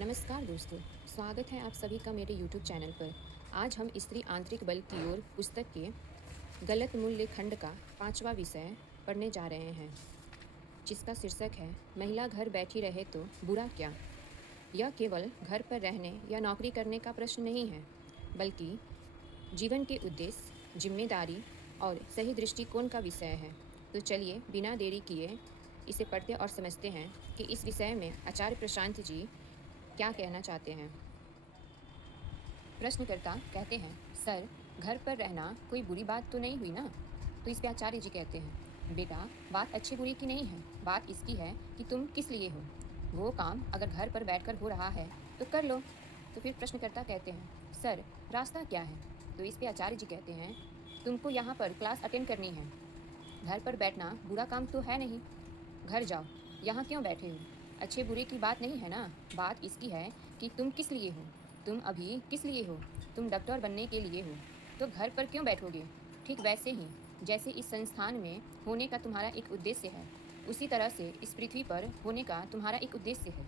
नमस्कार दोस्तों, स्वागत है आप सभी का मेरे YouTube चैनल पर। आज हम स्त्री आंतरिक बल की ओर पुस्तक के गलत मूल्य खंड का 5वां विषय पढ़ने जा रहे हैं, जिसका शीर्षक है महिला घर बैठी रहे तो बुरा क्या। यह केवल घर पर रहने या नौकरी करने का प्रश्न नहीं है, बल्कि जीवन के उद्देश्य, जिम्मेदारी और सही दृष्टिकोण का विषय है। तो चलिए बिना देरी किए इसे पढ़ते और समझते हैं कि इस विषय में आचार्य प्रशांत जी क्या कहना चाहते हैं। प्रश्नकर्ता कहते हैं, सर, घर पर रहना कोई बुरी बात तो नहीं हुई ना। तो इस पे आचार्य जी कहते हैं, बेटा, बात अच्छी बुरी की नहीं है, बात इसकी है कि तुम किस लिए हो। वो काम अगर घर पर बैठकर हो रहा है तो कर लो। तो फिर प्रश्नकर्ता कहते हैं, सर, रास्ता क्या है। तो इस पे आचार्य जी कहते हैं, तुमको यहाँ पर क्लास अटेंड करनी है। घर पर बैठना बुरा काम तो है नहीं। घर जाओ, यहाँ क्यों बैठे हो। अच्छे बुरे की बात नहीं है ना, बात इसकी है कि तुम किस लिए हो। तुम अभी किस लिए हो। तुम डॉक्टर बनने के लिए हो, तो घर पर क्यों बैठोगे। ठीक वैसे ही जैसे इस संस्थान में होने का तुम्हारा एक उद्देश्य है, उसी तरह से इस पृथ्वी पर होने का तुम्हारा एक उद्देश्य है।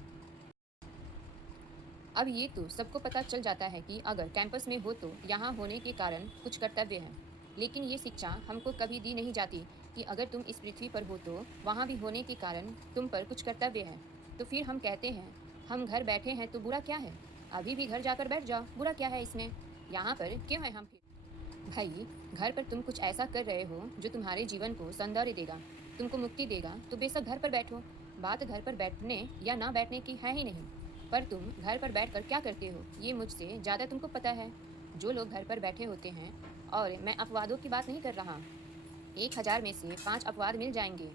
अब ये तो सबको पता चल जाता है कि अगर कैंपस में हो तो यहाँ होने के कारण कुछ कर्तव्य हैं, लेकिन ये शिक्षा हमको कभी दी नहीं जाती कि अगर तुम इस पृथ्वी पर हो तो वहाँ भी होने के कारण तुम पर कुछ कर्तव्य हैं। तो फिर हम कहते हैं, हम घर बैठे हैं तो बुरा क्या है। अभी भी घर जाकर बैठ जाओ, बुरा क्या है इसमें। यहाँ पर क्यों है हम फिर। भाई, घर पर तुम कुछ ऐसा कर रहे हो जो तुम्हारे जीवन को सौंदर्य देगा, तुमको मुक्ति देगा, तो बेशक घर पर बैठो। बात घर पर बैठने या ना बैठने की है ही नहीं, पर तुम घर पर बैठकर क्या करते हो ये मुझसे ज़्यादा तुमको पता है। जो लोग घर पर बैठे होते हैं, और मैं अपवादों की बात नहीं कर रहा, 1000 में से 5 अपवाद मिल जाएंगे।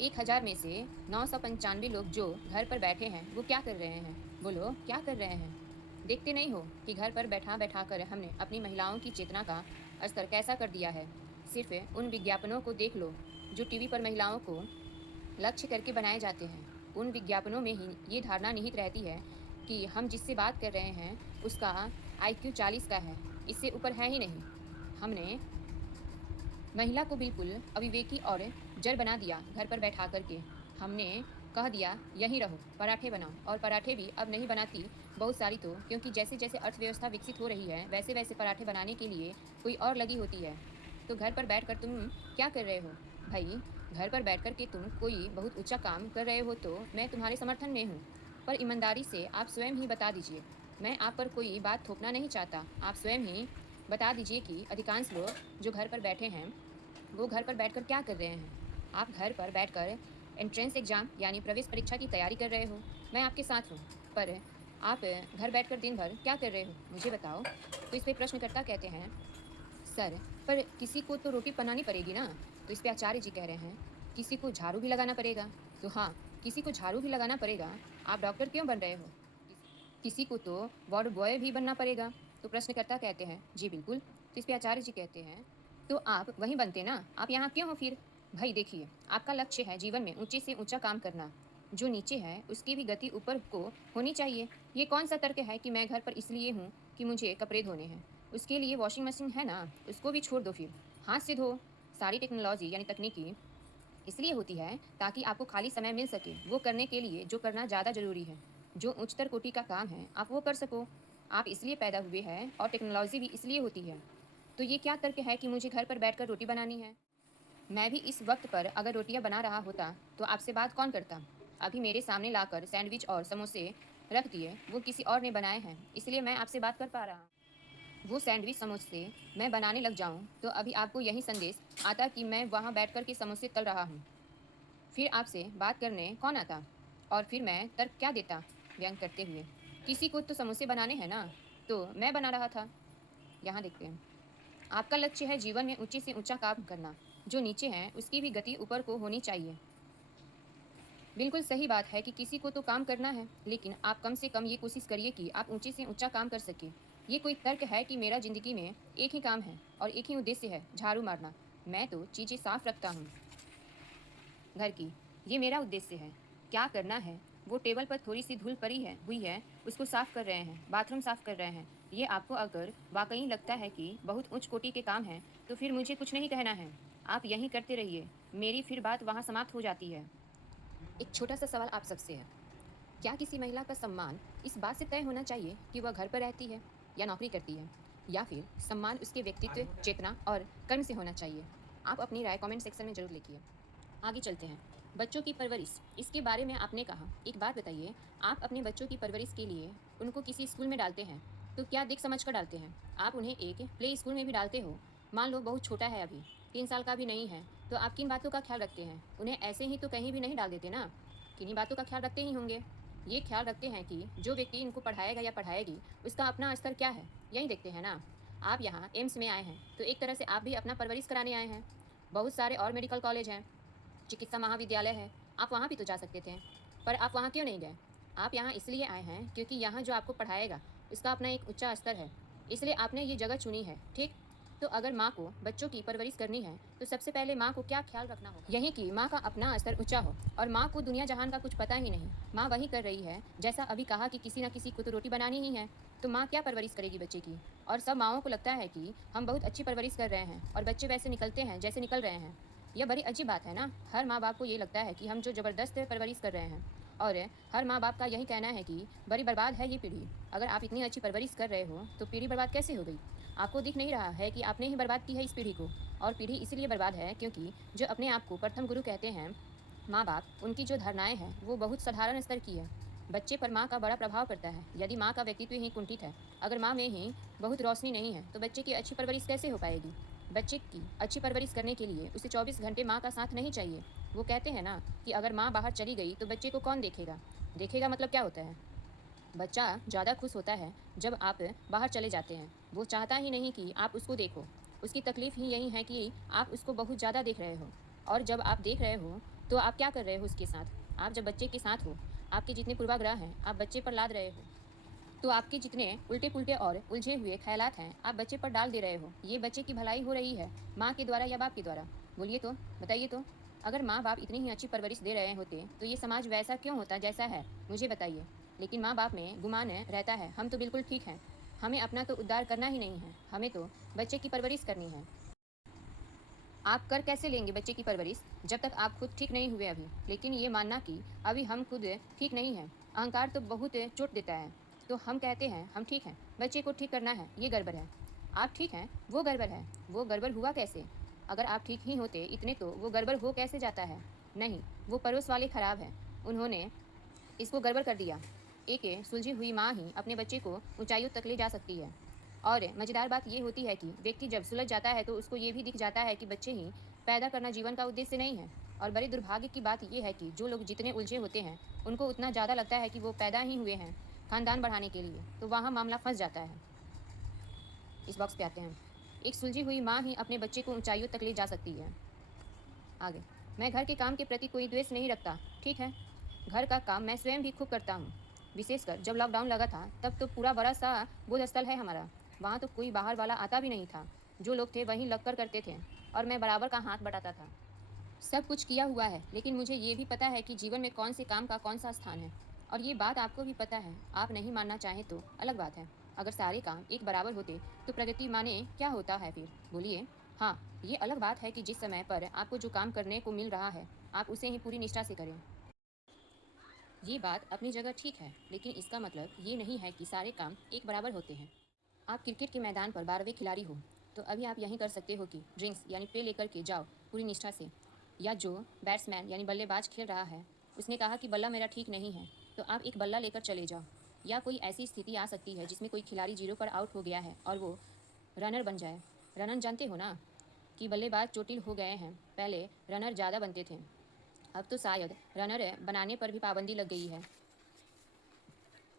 1000 में से 995 लोग जो घर पर बैठे हैं वो क्या कर रहे हैं। बोलो, क्या कर रहे हैं। देखते नहीं हो कि घर पर बैठा बैठा कर हमने अपनी महिलाओं की चेतना का स्तर कैसा कर दिया है। सिर्फ उन विज्ञापनों को देख लो जो टीवी पर महिलाओं को लक्ष्य करके बनाए जाते हैं। उन विज्ञापनों में ही ये धारणा निहित रहती है कि हम जिससे बात कर रहे हैं उसका IQ 40 का है, इससे ऊपर है ही नहीं। हमने महिला को बिल्कुल अविवेकी और जड़ बना दिया घर पर बैठा करके। हमने कह दिया यहीं रहो, पराठे बनाओ, और पराठे भी अब नहीं बनाती बहुत सारी तो, क्योंकि जैसे जैसे अर्थव्यवस्था विकसित हो रही है वैसे वैसे पराठे बनाने के लिए कोई और लगी होती है। तो घर पर बैठकर तुम क्या कर रहे हो भाई। घर पर बैठ कर के तुम कोई बहुत ऊंचा काम कर रहे हो तो मैं तुम्हारे समर्थन में हूँ, पर ईमानदारी से आप स्वयं ही बता दीजिए। मैं आप पर कोई बात थोपना नहीं चाहता, आप स्वयं ही बता दीजिए कि अधिकांश लोग जो घर पर बैठे हैं वो घर पर बैठकर क्या कर रहे हैं। आप घर पर बैठकर एंट्रेंस एग्ज़ाम यानी प्रवेश परीक्षा की तैयारी कर रहे हो, मैं आपके साथ हूँ, पर आप घर बैठकर दिन भर क्या कर रहे हो मुझे बताओ। तो इस पे प्रश्नकर्ता कहते हैं, सर, पर किसी को तो रोटी बनानी पड़ेगी ना। तो इस पे आचार्य जी कह रहे हैं, किसी को झाड़ू भी लगाना पड़ेगा। तो हाँ, किसी को झाड़ू भी लगाना पड़ेगा। आप डॉक्टर क्यों बन रहे हो। किसी को तो वार्ड बॉय भी बनना पड़ेगा। तो प्रश्नकर्ता कहते हैं, जी बिल्कुल। तो इस पे आचार्य जी कहते हैं, तो आप वहीं बनते ना, आप यहाँ क्यों हो फिर। भाई देखिए, आपका लक्ष्य है जीवन में ऊंचे से ऊंचा काम करना, जो नीचे है उसकी भी गति ऊपर को होनी चाहिए। ये कौन सा तर्क है कि मैं घर पर इसलिए हूँ कि मुझे कपड़े धोने हैं, उसके लिए वॉशिंग मशीन है ना, उसको भी छोड़ दो फिर, हाथ से धो। सारी टेक्नोलॉजी यानी तकनीकी इसलिए होती है ताकि आपको खाली समय मिल सके वो करने के लिए जो करना ज़्यादा ज़रूरी है, जो उच्चतर कोटि का काम है आप वो कर सको। आप इसलिए पैदा हुए हैं और टेक्नोलॉजी भी इसलिए होती है। तो ये क्या तर्क है कि मुझे घर पर बैठकर रोटी बनानी है। मैं भी इस वक्त पर अगर रोटियां बना रहा होता तो आपसे बात कौन करता। अभी मेरे सामने लाकर सैंडविच और समोसे रख दिए, वो किसी और ने बनाए हैं, इसलिए मैं आपसे बात कर पा रहा हूँ। वो सैंडविच समोसे मैं बनाने लग जाऊँ तो अभी आपको यही संदेश आता कि मैं वहाँ बैठ कर के समोसे तल रहा हूँ। फिर आपसे बात करने कौन आता, और फिर मैं तर्क क्या देता व्यंग करते हुए, किसी को तो समोसे बनाने हैं ना, तो मैं बना रहा था। यहाँ देखते हैं, आपका लक्ष्य है जीवन में ऊंचे से ऊंचा काम करना, जो नीचे है उसकी भी गति ऊपर को होनी चाहिए। बिल्कुल सही बात है कि किसी को तो काम करना है, लेकिन आप कम से कम ये कोशिश करिए कि आप ऊंचे से ऊंचा काम कर सके। ये कोई तर्क है कि मेरा ज़िंदगी में एक ही काम है और एक ही उद्देश्य है, झाड़ू मारना। मैं तो चीज़ें साफ रखता हूँ घर की, ये मेरा उद्देश्य है। क्या करना है, वो टेबल पर थोड़ी सी धूल पड़ी है हुई है, उसको साफ़ कर रहे हैं, बाथरूम साफ़ कर रहे हैं। ये आपको अगर वाकई लगता है कि बहुत उच्च कोटि के काम हैं तो फिर मुझे कुछ नहीं कहना है, आप यहीं करते रहिए, मेरी फिर बात वहाँ समाप्त हो जाती है। एक छोटा सा सवाल आप सबसे है, क्या किसी महिला का सम्मान इस बात से तय होना चाहिए कि वह घर पर रहती है या नौकरी करती है, या फिर सम्मान उसके व्यक्तित्व, चेतना और कर्म से होना चाहिए? आप अपनी राय कमेंट सेक्शन में जरूर लिखिए। आगे चलते हैं। बच्चों की परवरिश, इसके बारे में आपने कहा। एक बात बताइए, आप अपने बच्चों की परवरिश के लिए उनको किसी स्कूल में डालते हैं तो क्या देख समझ कर डालते हैं? आप उन्हें एक प्ले स्कूल में भी डालते हो, मान लो बहुत छोटा है, अभी 3 साल का भी नहीं है, तो आप किन बातों का ख्याल रखते हैं? उन्हें ऐसे ही तो कहीं भी नहीं डाल देते ना, किन्हीं बातों का ख्याल रखते ही होंगे। ये ख्याल रखते हैं कि जो व्यक्ति इनको पढ़ाएगा या पढ़ाएगी उसका अपना स्तर क्या है, यही देखते हैं ना। आप यहाँ एम्स में आए हैं तो एक तरह से आप भी अपना परवरिश कराने आए हैं। बहुत सारे और मेडिकल कॉलेज हैं, चिकित्सा महाविद्यालय है, आप वहाँ भी तो जा सकते थे, पर आप वहाँ क्यों नहीं गए? आप यहाँ इसलिए आए हैं क्योंकि यहाँ जो आपको पढ़ाएगा उसका अपना एक ऊंचा स्तर है, इसलिए आपने ये जगह चुनी है, ठीक? तो अगर माँ को बच्चों की परवरिश करनी है तो सबसे पहले माँ को क्या ख्याल रखना होगा? यही कि माँ का अपना स्तर ऊंचा हो, और माँ को दुनिया जहान का कुछ पता ही नहीं, माँ वही कर रही है जैसा अभी कहा कि किसी न किसी को तो रोटी बनानी ही है, तो माँ क्या परवरिश करेगी बच्चे की? और सब माँओं को लगता है कि हम बहुत अच्छी परवरिश कर रहे हैं और बच्चे वैसे निकलते हैं जैसे निकल रहे हैं। यह बड़ी अजीब बात है ना। हर माँ बाप को ये लगता है कि हम जो ज़बरदस्त परवरिश कर रहे हैं, और हर माँ बाप का यही कहना है कि बड़ी बर्बाद है ये पीढ़ी। अगर आप इतनी अच्छी परवरिश कर रहे हो तो पीढ़ी बर्बाद कैसे हो गई? आपको दिख नहीं रहा है कि आपने ही बर्बाद की है इस पीढ़ी को? और पीढ़ी इसीलिए बर्बाद है क्योंकि जो अपने आप को प्रथम गुरु कहते हैं माँ बाप, उनकी जो धारणाएं हैं वो बहुत साधारण स्तर की है। बच्चे पर माँ का बड़ा प्रभाव पड़ता है। यदि माँ का व्यक्तित्व ही कुंठित है, अगर माँ में ही बहुत रोशनी नहीं है, तो बच्चे की अच्छी परवरिश कैसे हो पाएगी? बच्चे की अच्छी परवरिश करने के लिए उसे 24 घंटे माँ का साथ नहीं चाहिए। वो कहते हैं ना कि अगर माँ बाहर चली गई तो बच्चे को कौन देखेगा? देखेगा मतलब क्या होता है? बच्चा ज़्यादा खुश होता है जब आप बाहर चले जाते हैं। वो चाहता ही नहीं कि आप उसको देखो। उसकी तकलीफ़ ही यही है कि आप उसको बहुत ज़्यादा देख रहे हो, और जब आप देख रहे हो तो आप क्या कर रहे हो उसके साथ? आप जब बच्चे के साथ हो, आपके जितने पूर्वाग्रह हैं आप बच्चे पर लाद रहे हो, तो आपके जितने उल्टे-पुल्टे और उलझे हुए ख़यालात हैं आप बच्चे पर डाल दे रहे हो। ये बच्चे की भलाई हो रही है माँ के द्वारा या बाप के द्वारा? बोलिए तो, बताइए तो। अगर माँ बाप इतनी ही अच्छी परवरिश दे रहे होते तो ये समाज वैसा क्यों होता जैसा है, मुझे बताइए। लेकिन माँ बाप में गुमान रहता है, हम तो बिल्कुल ठीक हैं, हमें अपना तो उद्धार करना ही नहीं है, हमें तो बच्चे की परवरिश करनी है। आप कर कैसे लेंगे बच्चे की परवरिश जब तक आप खुद ठीक नहीं हुए अभी? लेकिन ये मानना कि अभी हम खुद ठीक नहीं हैं, अहंकार तो बहुत चोट देता है। तो हम कहते हैं हम ठीक हैं, बच्चे को ठीक करना है, ये गड़बड़ है। आप ठीक हैं, वो गड़बड़ है। वो गड़बड़ हुआ कैसे? अगर आप ठीक ही होते इतने तो वो गड़बड़ हो कैसे जाता है? नहीं, वो पड़ोस वाले खराब हैं, उन्होंने इसको गड़बड़ कर दिया। एक सुलझी हुई माँ ही अपने बच्चे को ऊंचाइयों तक ले जा सकती है। और मज़ेदार बात ये होती है कि व्यक्ति जब सुलझ जाता है तो उसको ये भी दिख जाता है कि बच्चे ही पैदा करना जीवन का उद्देश्य नहीं है। और बड़े दुर्भाग्य की बात यह है कि जो लोग जितने उलझे होते हैं उनको उतना ज़्यादा लगता है कि वो पैदा ही हुए हैं खानदान बढ़ाने के लिए, तो वहाँ मामला फंस जाता है। इस बॉक्स पे आते हैं। एक सुलझी हुई माँ ही अपने बच्चे को ऊंचाइयों तक ले जा सकती है। आगे, मैं घर के काम के प्रति कोई द्वेष नहीं रखता, ठीक है। घर का काम मैं स्वयं भी खूब करता हूँ। विशेषकर जब लॉकडाउन लगा था तब तो पूरा बड़ा सा बोध स्थल है हमारा। वहाँ तो कोई बाहर वाला आता भी नहीं था, जो लोग थे वहीं लगकर करते थे, और मैं बराबर का हाथ बटाता था। सब कुछ किया हुआ है, लेकिन मुझे ये भी पता है कि जीवन में कौन से काम का कौन सा स्थान है। और ये बात आपको भी पता है। आप नहीं मानना चाहें तो अलग बात है। अगर सारे काम एक बराबर होते तो प्रगति माने क्या होता है फिर? बोलिए। हाँ, ये अलग बात है कि जिस समय पर आपको जो काम करने को मिल रहा है आप उसे ही पूरी निष्ठा से करें। ये बात अपनी जगह ठीक है, लेकिन इसका मतलब ये नहीं है कि सारे काम एक बराबर होते हैं। आप क्रिकेट के मैदान पर 12वें खिलाड़ी हो, तो अभी आप यही कर सकते हो कि ड्रिंक्स यानी पे लेकर के जाओ पूरी निष्ठा से। या जो बैट्समैन यानी बल्लेबाज खेल रहा है, उसने कहा कि बल्ला मेरा ठीक नहीं है, तो आप एक बल्ला लेकर चले जाओ। या कोई ऐसी स्थिति आ सकती है जिसमें कोई खिलाड़ी 0 पर आउट हो गया है और वो रनर बन जाए। रनर जानते हो ना, कि बल्लेबाज चोटिल हो गए हैं, पहले रनर ज़्यादा बनते थे, अब तो शायद रनर बनाने पर भी पाबंदी लग गई है।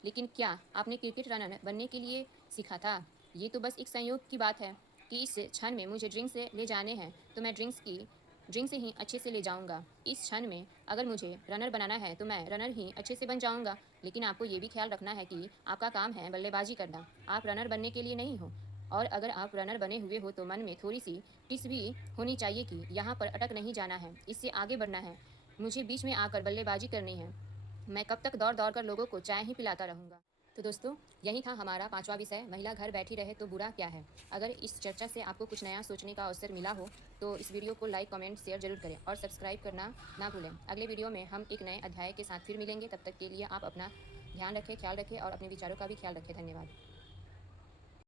लेकिन क्या आपने क्रिकेट रनर बनने के लिए सीखा था? ये तो बस एक संयोग की बात है कि इस क्षण में मुझे ड्रिंक्स से ले जाने हैं तो मैं ड्रिंक से ही अच्छे से ले जाऊंगा। इस क्षण में अगर मुझे रनर बनाना है तो मैं रनर ही अच्छे से बन जाऊंगा। लेकिन आपको ये भी ख्याल रखना है कि आपका काम है बल्लेबाजी करना, आप रनर बनने के लिए नहीं हो। और अगर आप रनर बने हुए हो तो मन में थोड़ी सी टिस भी होनी चाहिए कि यहाँ पर अटक नहीं जाना है, इससे आगे बढ़ना है, मुझे बीच में आकर बल्लेबाजी करनी है। मैं कब तक दौड़ दौड़ कर लोगों को चाय ही पिलाता रहूँगा? तो दोस्तों, यही था हमारा 5वां विषय, महिला घर बैठी रहे तो बुरा क्या है। अगर इस चर्चा से आपको कुछ नया सोचने का अवसर मिला हो, तो इस वीडियो को लाइक, कमेंट, शेयर ज़रूर करें और सब्सक्राइब करना ना भूलें। अगले वीडियो में हम एक नए अध्याय के साथ फिर मिलेंगे, तब तक के लिए आप अपना ध्यान रखें, ख्याल रखें और अपने विचारों का भी ख्याल रखें। धन्यवाद।